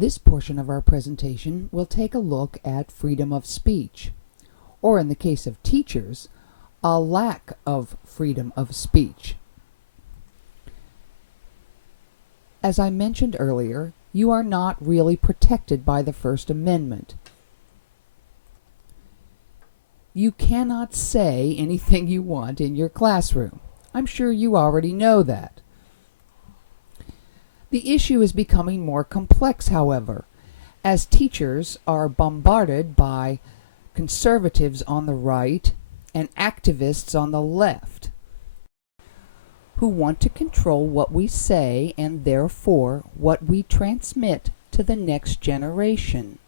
This portion of our presentation will take a look at freedom of speech, or in the case of teachers, a lack of freedom of speech. As I mentioned earlier, you are not really protected by the First Amendment. You cannot say anything you want in your classroom. I'm sure you already know that. The issue is becoming more complex, however, as teachers are bombarded by conservatives on the right and activists on the left who want to control what we say and therefore what we transmit to the next generation.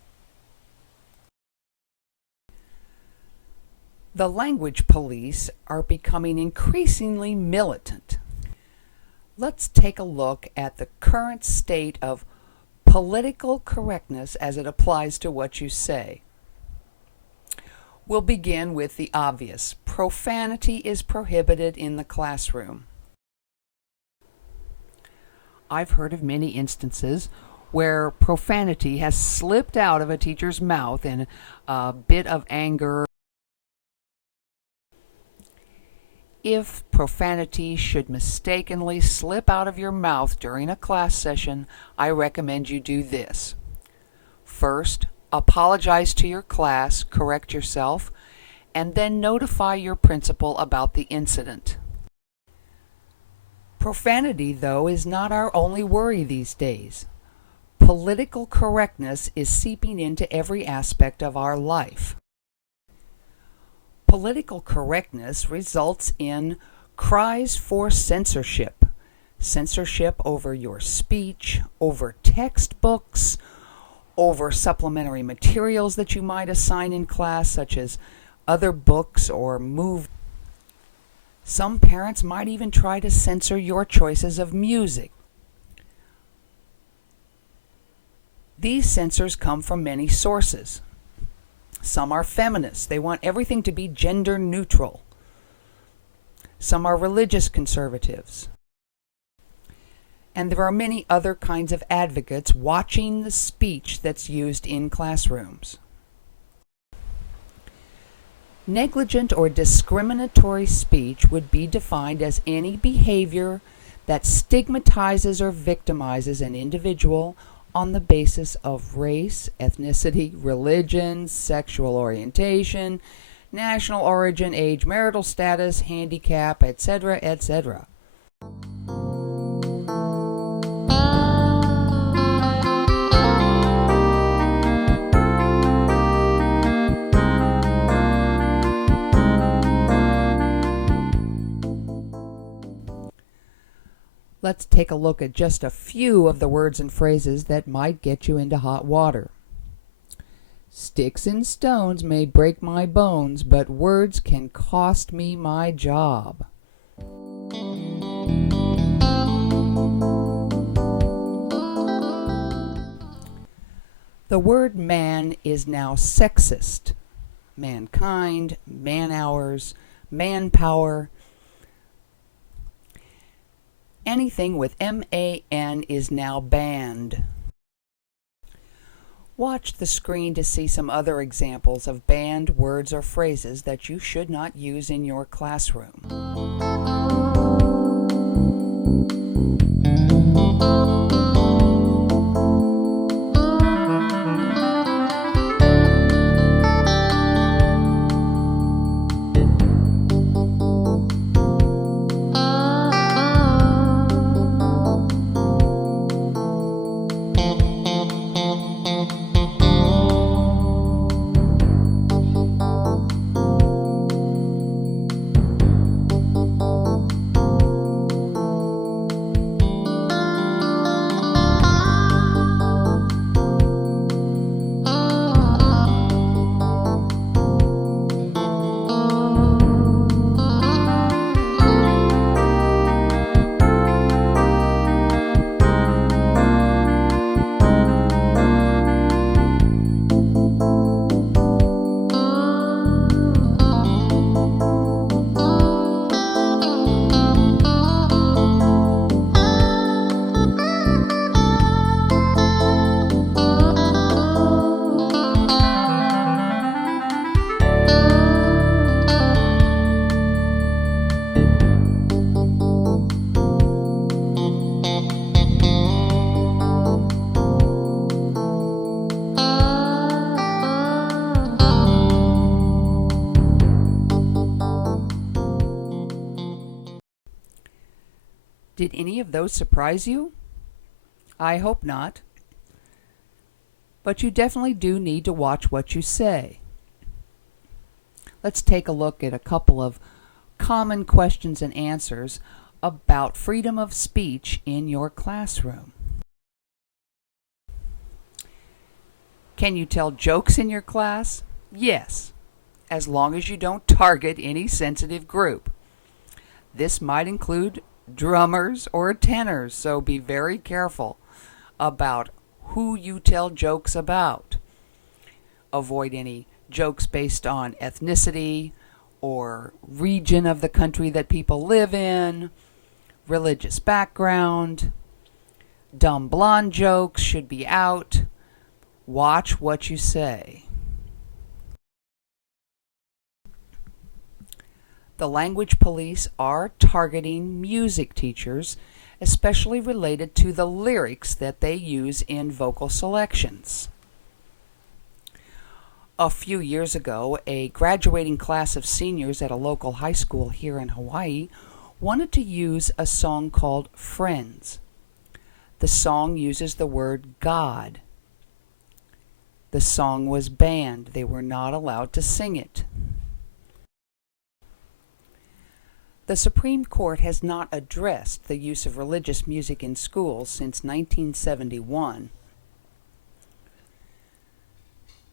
The language police are becoming increasingly militant. Let's take a look at the current state of political correctness as it applies to what you say. We'll begin with the obvious. Profanity is prohibited in the classroom. I've heard of many instances where profanity has slipped out of a teacher's mouth in a bit of anger. If profanity should mistakenly slip out of your mouth during a class session, I recommend you do this. First, apologize to your class, correct yourself, and then notify your principal about the incident. Profanity, though, is not our only worry these days. Political correctness is seeping into every aspect of our life. Political correctness results in cries for censorship. Censorship over your speech, over textbooks, over supplementary materials that you might assign in class, such as other books or movies. Some parents might even try to censor your choices of music. These censors come from many sources. Some are feminists. They want everything to be gender neutral. Some are religious conservatives. And there are many other kinds of advocates watching the speech that's used in classrooms. Negligent or discriminatory speech would be defined as any behavior that stigmatizes or victimizes an individual on the basis of race, ethnicity, religion, sexual orientation, national origin, age, marital status, handicap, etc., etc. Let's take a look at just a few of the words and phrases that might get you into hot water. Sticks and stones may break my bones, but words can cost me my job. The word man is now sexist. Mankind, man-hours, manpower. Anything with M-A-N is now banned. Watch the screen to see some other examples of banned words or phrases that you should not use in your classroom. Did any of those surprise you? I hope not. But you definitely do need to watch what you say. Let's take a look at a couple of common questions and answers about freedom of speech in your classroom. Can you tell jokes in your class? Yes, as long as you don't target any sensitive group. This might include drummers or tenors, so be very careful about who you tell jokes about. Avoid any jokes based on ethnicity or region of the country that people live in, religious background. Dumb blonde jokes should be out. Watch what you say. The language police are targeting music teachers, especially related to the lyrics that they use in vocal selections. A few years ago, a graduating class of seniors at a local high school here in Hawaii wanted to use a song called Friends. The song uses the word God. The song was banned. They were not allowed to sing it. The Supreme Court has not addressed the use of religious music in schools since 1971.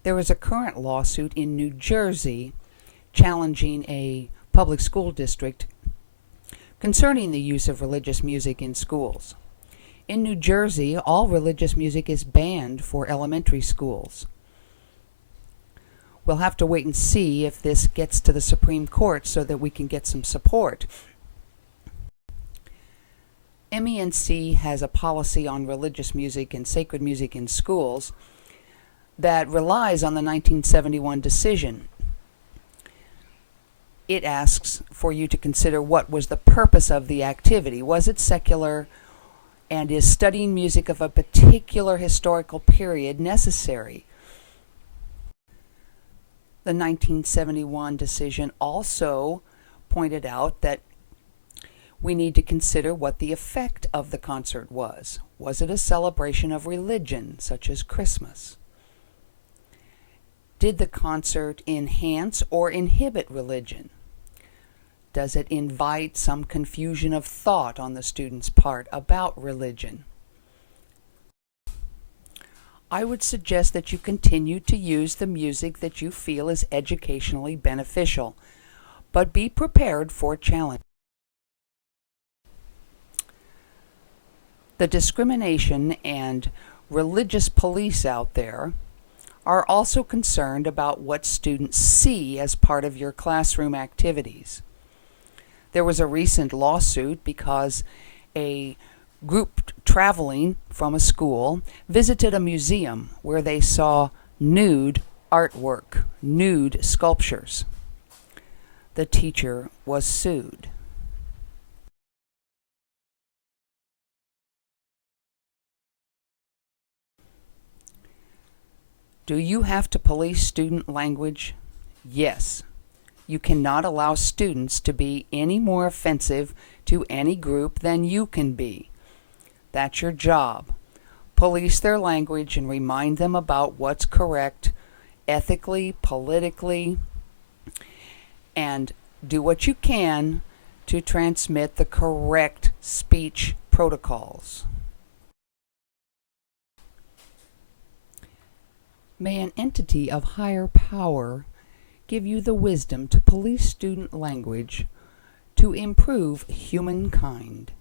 There is a current lawsuit in New Jersey challenging a public school district concerning the use of religious music in schools. In New Jersey, all religious music is banned for elementary schools. We'll have to wait and see if this gets to the Supreme Court so that we can get some support. MENC has a policy on religious music and sacred music in schools that relies on the 1971 decision. It asks for you to consider what was the purpose of the activity. Was it secular? And is studying music of a particular historical period necessary? The 1971 decision also pointed out that we need to consider what the effect of the concert was. Was it a celebration of religion, such as Christmas? Did the concert enhance or inhibit religion? Does it invite some confusion of thought on the student's part about religion? I would suggest that you continue to use the music that you feel is educationally beneficial, but be prepared for challenge. The discrimination and religious police out there are also concerned about what students see as part of your classroom activities. There was a recent lawsuit because a group traveling from a school visited a museum where they saw nude artwork, nude sculptures. The teacher was sued. Do you have to police student language? Yes. You cannot allow students to be any more offensive to any group than you can be. That's your job. Police their language and remind them about what's correct ethically, politically, and do what you can to transmit the correct speech protocols. May an entity of higher power give you the wisdom to police student language to improve humankind.